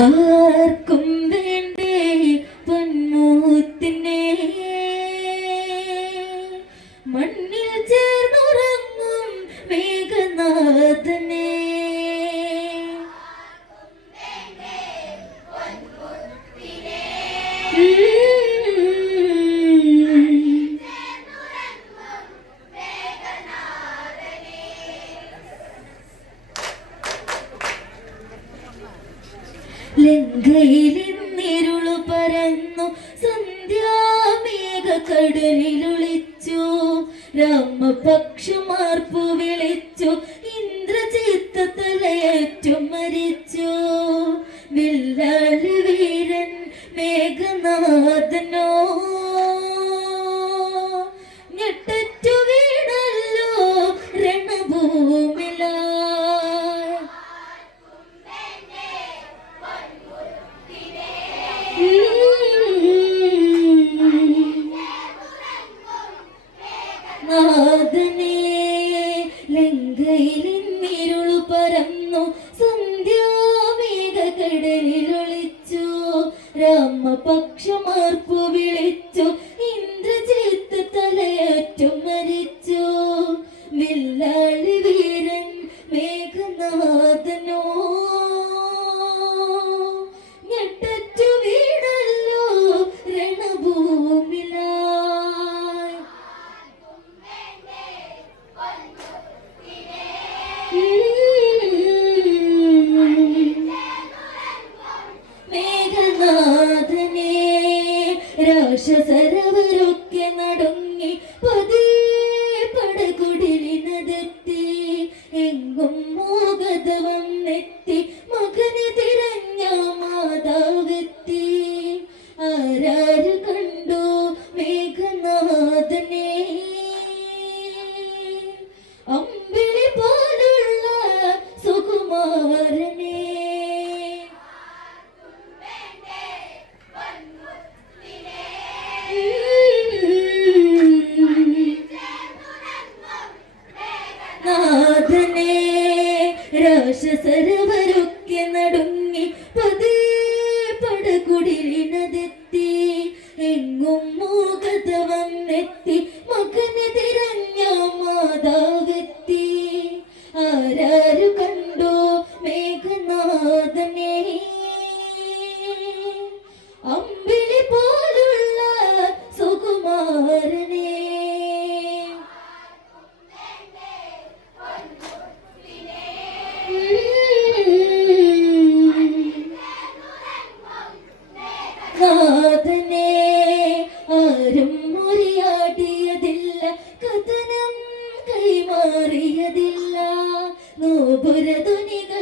ആർക്കും ലങ്കയിലിരുളിരുളു പരന്നു സന്ധ്യാമേഘ കടലിലൊളിച്ചു. രാമഭക്ത രാക്ഷസര നൂപുരതുനികൾ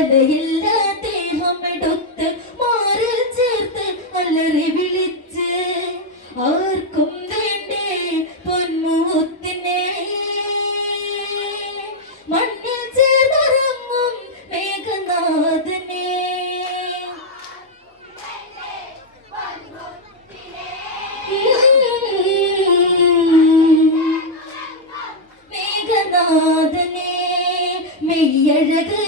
കഥയില്ലാതെ അമ്മടുത്ത് മാറിൽ ചേർത്ത് അലറി വിളിച്ച് ആർക്കും വേണ്ടേ പൊന്മുഖത്തിനെ മണ്ണിൽ ചേർന്നിറങ്ങും മേഘനാഥനെ. മേഘനാഥനെ മെയ്യഴക്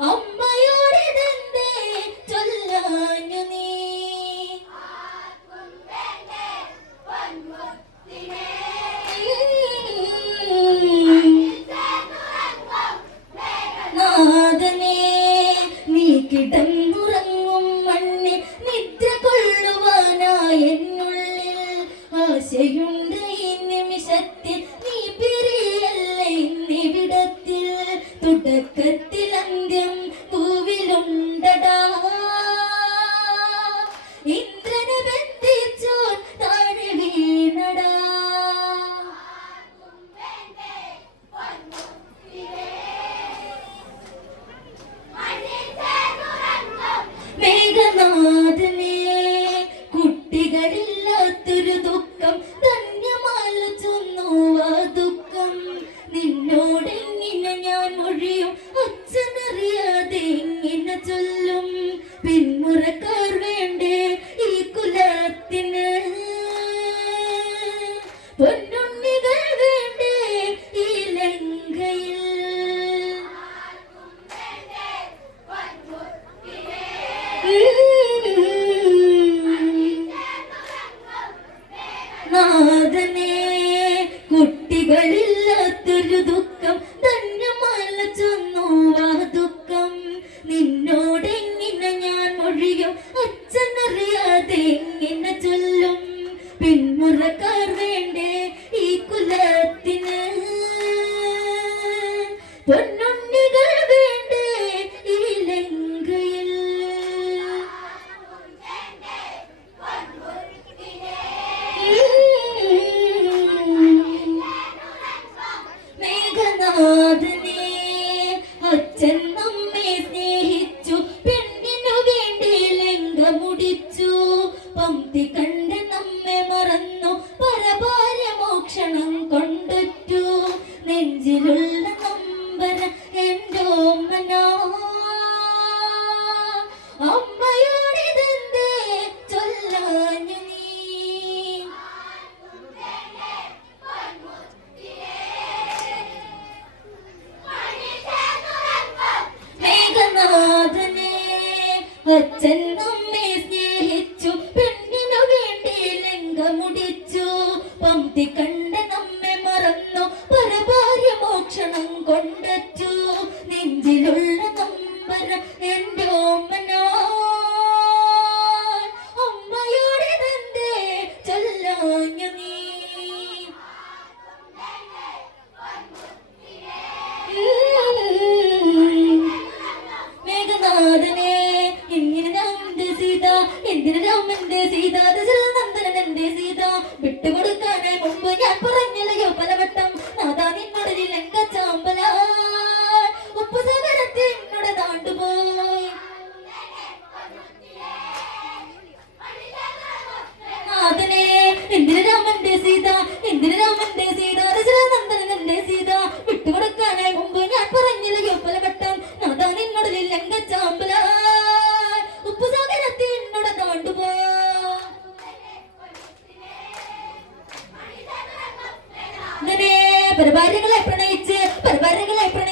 അമ്മയോടിതെന്തേ ചൊല്ലാഞ്ഞു നീ. നാഥനെ നീ കിടന്നുറങ്ങും മണ്ണിൽ നിദ്ര കൊള്ളുവാനായ എന്നുള്ളിൽ ആശയുണ്ട് ഈ നിമിഷത്തിൽ. നീ പിരിയല്ലേ നിവിടത്തിൽ തുടക്കത്തിൽ നാഥനെ Hello. പരിപാടികളെ പ്രണയിച്ച് പരിപാടികളെ പ്രണയിച്ച്